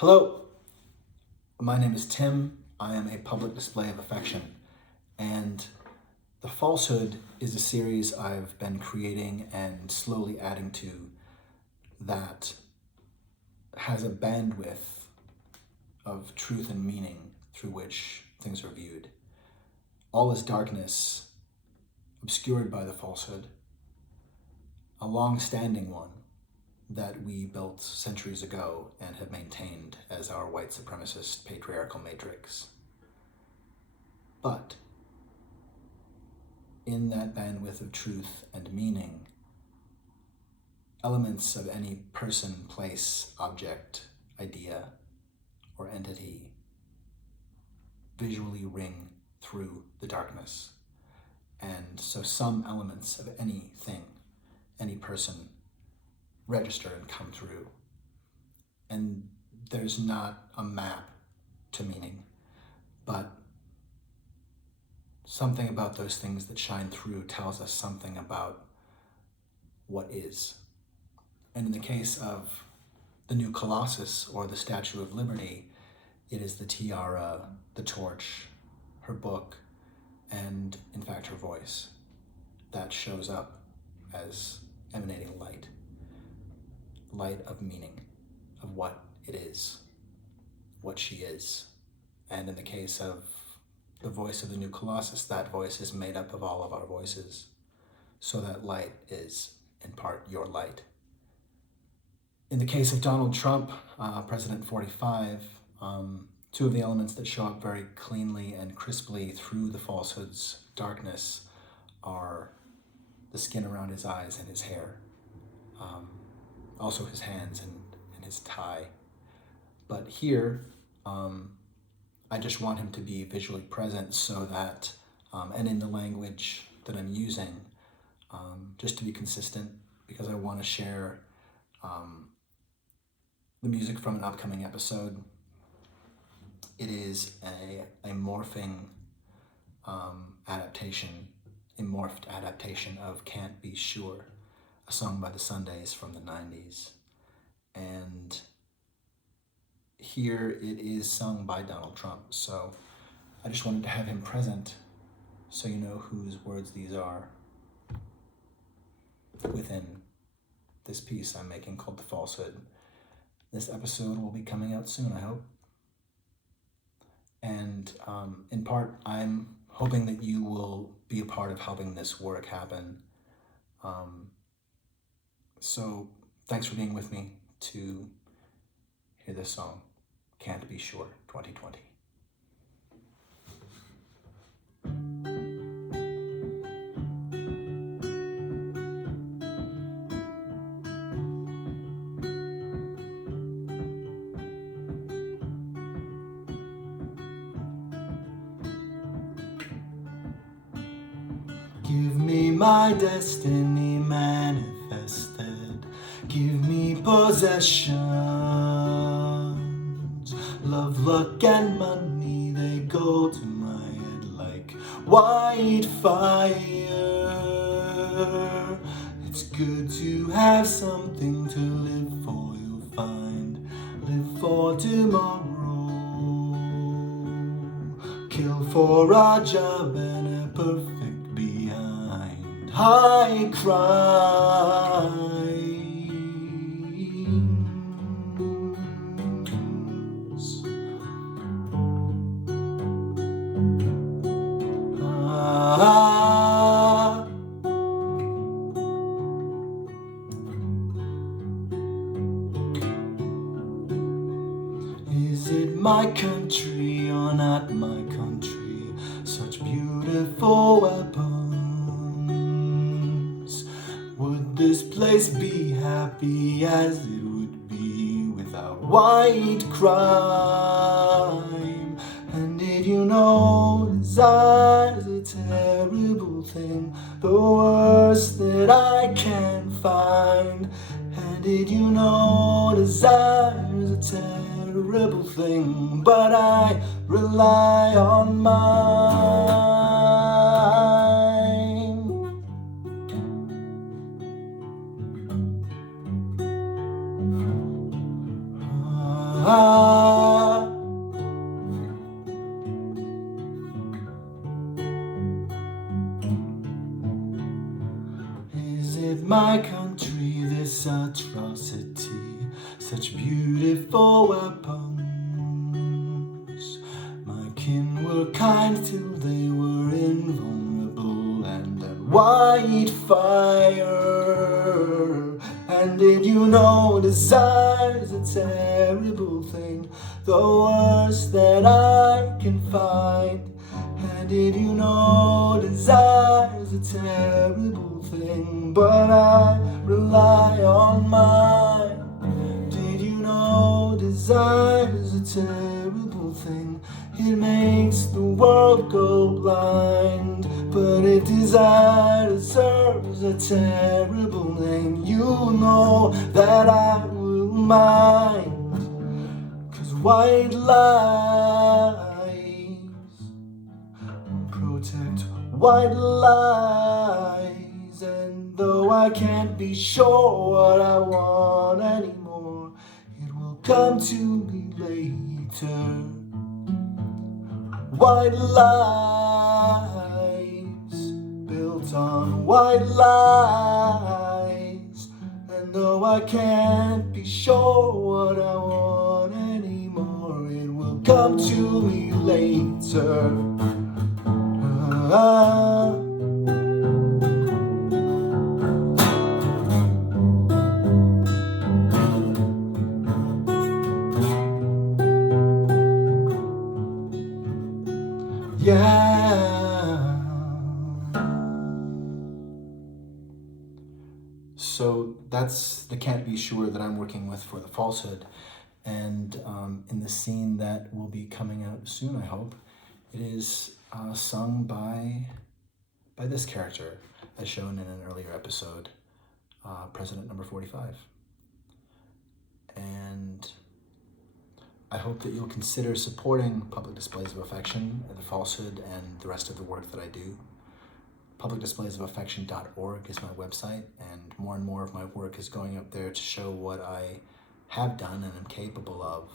Hello, my name is Tim. I am a public display of affection, and The Falsehood is a series I've been creating and slowly adding to that has a bandwidth of truth and meaning through which things are viewed. All is darkness, obscured by the falsehood, a long-standing one that we built centuries ago and have maintained as our white supremacist patriarchal matrix. But in that bandwidth of truth and meaning, elements of any person, place, object, idea, or entity visually ring through the darkness. And so some elements of anything, any person, register and come through. And there's not a map to meaning, but something about those things that shine through tells us something about what is. And in the case of the new Colossus or the Statue of Liberty, it is the tiara, the torch, her book, and in fact her voice that shows up as emanating light of meaning, of what it is, what she is. And in the case of the voice of the new Colossus, that voice is made up of all of our voices. So that light is, in part, your light. In the case of Donald Trump, President 45, two of the elements that show up very cleanly and crisply through the falsehood's darkness are the skin around his eyes and his hair. Also his hands and his tie. But here, I just want him to be visually present so that, and in the language that I'm using, just to be consistent, because I want to share the music from an upcoming episode. It is a morphing adaptation, a morphed adaptation of Can't Be Sure, a song by the Sundays from the 90s. And here it is sung by Donald Trump. So I just wanted to have him present so you know whose words these are within this piece I'm making called The Falsehood. This episode will be coming out soon, I hope. And in part, I'm hoping that you will be a part of helping this work happen. So thanks for being with me to hear this song, Can't Be Sure, 2020. Give me my destiny manifested. Give me possessions. Love, luck, and money, they go to my head like white fire. It's good to have something to live for, you'll find. Live for tomorrow. Kill for a job and a perfect behind. High crimes. Is it my country or not my country? Such beautiful weapons. Would this place be happy as it would be without white crime? And did you know desire's a terrible thing, the worst that I can find? And did you know desire's a terrible thing, but I rely on mine. Ah, is it my country, this atrocity, such beautiful weapons? My kin were kind till they were invulnerable, and that white fire. And did you know desire's a terrible thing, the worst that I can find? And did you know desire's a terrible thing, but I rely on mine? Did you know desire's a terrible thing? It makes the world go blind. But if desire deserves a terrible name, you know that I will mind. 'Cause white lies protect white lies. And though I can't be sure what I want anymore, it will come to me later. White lies built on white lies. And though I can't be sure what I want anymore, it will come to me later. Ah. Yeah. So that's the Can't Be Sure that I'm working with for The Falsehood. And in the scene that will be coming out soon, I hope, it is sung by this character, as shown in an earlier episode, President Number 45. And I hope that you'll consider supporting Public Displays of Affection, The Falsehood, and the rest of the work that I do. PublicDisplaysOfAffection.org is my website, and more of my work is going up there to show what I have done and am capable of,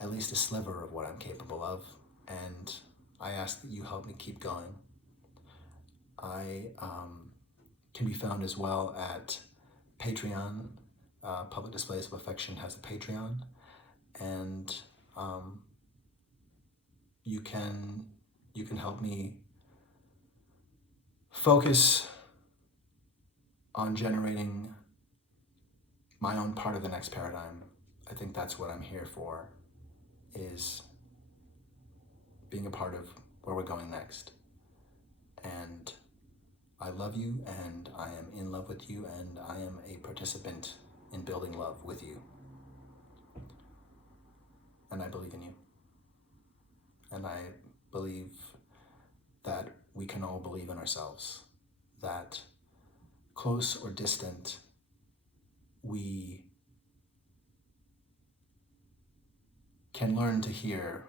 at least a sliver of what I'm capable of, and I ask that you help me keep going. I can be found as well at Patreon. Public Displays of Affection has a Patreon, and you can help me focus on generating my own part of the next paradigm. I think that's what I'm here for, is being a part of where we're going next. And I love you, and I am in love with you, and I am a participant in building love with you. And I believe in you. And I believe that we can all believe in ourselves, that close or distant, we can learn to hear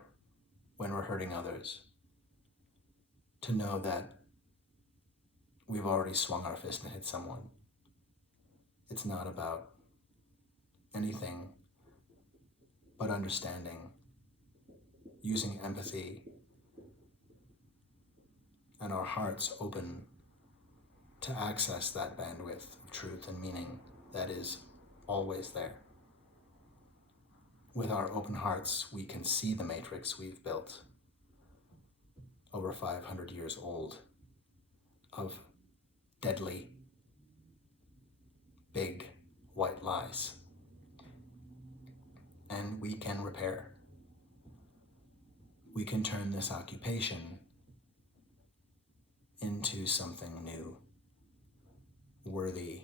when we're hurting others, to know that we've already swung our fist and hit someone. It's not about anything but understanding, using empathy, and our hearts open to access that bandwidth of truth and meaning that is always there. With our open hearts, we can see the matrix we've built, over 500 years old, of deadly, big, white lies. And we can repair. We can turn this occupation into something new, worthy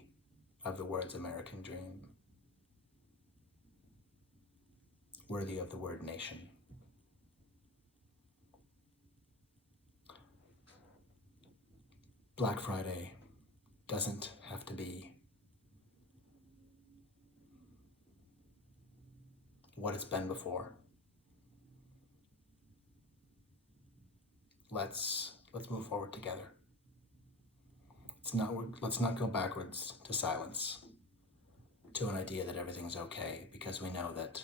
of the words American Dream, worthy of the word nation. Black Friday doesn't have to be what it's been before. Let's move forward together. Let's not go backwards to silence, to an idea that everything's okay, because we know that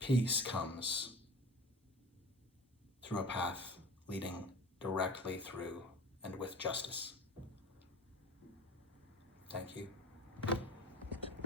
peace comes through a path leading directly through and with justice. Thank you.